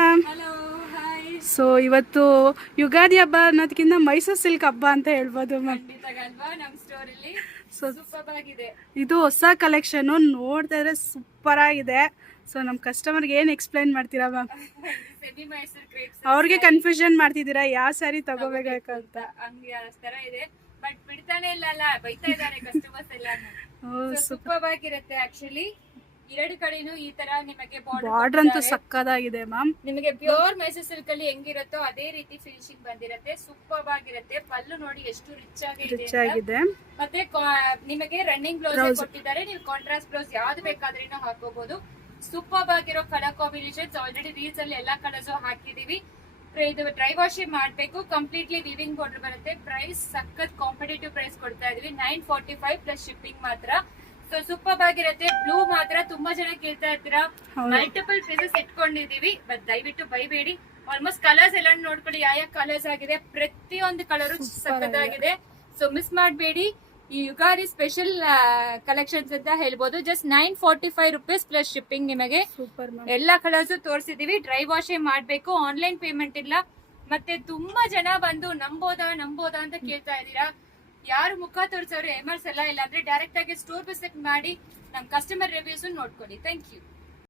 Ma'am. Hello, hi. So ಇವತ್ತು ಯುಗಾದಿ ಹಬ್ಬ ಅನ್ನೋದಕ್ಕಿಂತ ಮೈಸೂರು ಸಿಲ್ಕ್ ಹಬ್ಬ ಅಂತ ಹೇಳ್ಬೋದು ಮ್ಯಾಮ್. ಖಂಡಿತಗಲ್ವಾ ನಮ್ಮ ಸ್ಟೋರಲ್ಲಿ ಸೊ ಸೂಪರ್ ಆಗಿದೆ. ಇದು ಹೊಸ ಕಲೆಕ್ಷನ್ ನೋಡ್ತಾ ಇದ್ರೆ ಸೂಪರ್ ಆಗಿದೆ. ಸೊ ನಮ್ಮ ಕಸ್ಟಮರ್ಗೆ ಏನು ಎಕ್ಸ್ಪ್ಲೈನ್ ಮಾಡ್ತೀರಾ ಮ್ಯಾಮ್? ಸೆಮಿ ಮೈಸೂರು ಕ್ರೇಪ್ಸ್ ಅವ್ರಿಗೆ ಕನ್ಫ್ಯೂಷನ್ ಮಾಡ್ತಿದ್ದೀರಾ ಯಾವ ಸ್ಯಾರಿ ತಗೋಬೇಕಂತ. ಹಂಗೆ ತರ ಇದೆ, ಬಟ್ ಬಿಡ್ತಾನೆ ಇಲ್ಲ, ಬೈತಾ ಇದಾರೆ ಕಸ್ಟಮರ್ಸ್ ಎಲ್ಲಾನು. ಸೂಪರ್ ಆಗಿರುತ್ತೆ. ಆಕ್ಚುಲಿ ಎರಡು ಕಡೆನೂ ಈ ತರ ನಿಮಗೆ ಬಾರ್ಡರ್ ಅಂತೂ ಸಕ್ಕದಾಗಿದೆ ಮ್ಯಾಮ್. ನಿಮಗೆ ಪ್ಯೂರ್ ಮೈಸೂರು ಸಿಲ್ಕ್ ಅಲ್ಲಿ ಹೆಂಗಿರುತ್ತೋ ಅದೇ ರೀತಿ ಫಿನಿಶಿಂಗ್ ಬಂದಿರುತ್ತೆ. ಸೂಪರ್ ಆಗಿರುತ್ತೆ. ಪಲ್ಲು ನೋಡಿ ಎಷ್ಟು ರಿಚ್ ಆಗಿದೆ. ಮತ್ತೆ ನಿಮಗೆ ರನ್ನಿಂಗ್ ಬ್ಲೌಸ್ ಕೊಟ್ಟಿದ್ದಾರೆ. ನೀವು ಕಾಂಟ್ರಾಸ್ಟ್ ಬ್ಲೌಸ್ ಯಾವ್ದು ಬೇಕಾದ್ರೂ ಹಾಕೋಬಹುದು. ಸೂಪರ್ ಆಗಿರೋ ಕಲರ್ ಕಾಂಬಿನೇಷನ್ಸ್ ಆಲ್ರೆಡಿ ರೀಲ್ಸ್ ಅಲ್ಲಿ ಎಲ್ಲಾ ಕಲರ್ಸ್ ಹಾಕಿದೀವಿ. ಇದು ಡ್ರೈ ವಾಶಿಂಗ್ ಮಾಡ್ಬೇಕು. ಕಂಪ್ಲೀಟ್ಲಿ ವಿವಿಂಗ್ ಬಾರ್ಡರ್ ಬರುತ್ತೆ. ಪ್ರೈಸ್ ಸಖತ್ ಕಾಂಪಿಟೇಟಿವ್ ಪ್ರೈಸ್ ಕೊಡ್ತಾ ಇದೀವಿ, 945 ಪ್ಲಸ್ ಶಿಪ್ಪಿಂಗ್ ಮಾತ್ರ. ಸೊ ಸೂಪರ್ ಆಗಿರುತ್ತೆ. ಬ್ಲೂ ಮಾತ್ರ ತುಂಬಾ ಜನ ಕೇಳ್ತಾ ಇರ್ತೀರಾ, ಮಲ್ಟಿಪಲ್ ಪೀಸಸ್ ಇಟ್ಕೊಂಡಿದೀವಿ, ಬಟ್ ದಯವಿಟ್ಟು ಬೈಬೇಡಿ. ಆಲ್ಮೋಸ್ಟ್ ಕಲರ್ಸ್ ಎಲ್ಲ ನೋಡ್ಕೊಳ್ಳಿ, ಯಾವ ಕಲರ್ಸ್ ಆಗಿದೆ. ಪ್ರತಿಯೊಂದು ಕಲರು ಸಖತ್ತಾಗಿದೆ. ಸೊ ಮಿಸ್ ಮಾಡಬೇಡಿ. ಈ ಯುಗಾದಿ ಸ್ಪೆಷಲ್ ಕಲೆಕ್ಷನ್ಸ್ ಅಂತ ಹೇಳ್ಬೋದು. Just 945 rupees plus shipping. ನಿಮಗೆ ಎಲ್ಲಾ ಕಲರ್ಸ್ ತೋರಿಸಿದೀವಿ. ಡ್ರೈ ವಾಶೇ ಮಾಡ್ಬೇಕು, ಆನ್ಲೈನ್ ಪೇಮೆಂಟ್ ಇಲ್ಲ. ಮತ್ತೆ ತುಂಬಾ ಜನ ಬಂದು ನಂಬೋದಾ ಅಂತ ಕೇಳ್ತಾ ಇದೀರಾ. ಯಾರು ಮುಖ ತೋರಿಸೋರು ಎಮರ್ಸ್ ಎಲ್ಲ ಇಲ್ಲ ಅಂದ್ರೆ ಡೈರೆಕ್ಟ್ ಆಗಿ ಸ್ಟೋರ್ ವಿಸಿಟ್ ಮಾಡಿ ನಮ್ ಕಸ್ಟಮರ್ ರಿವ್ಯೂಸ್ ನೋಡ್ಕೊಳ್ಳಿ. Thank you.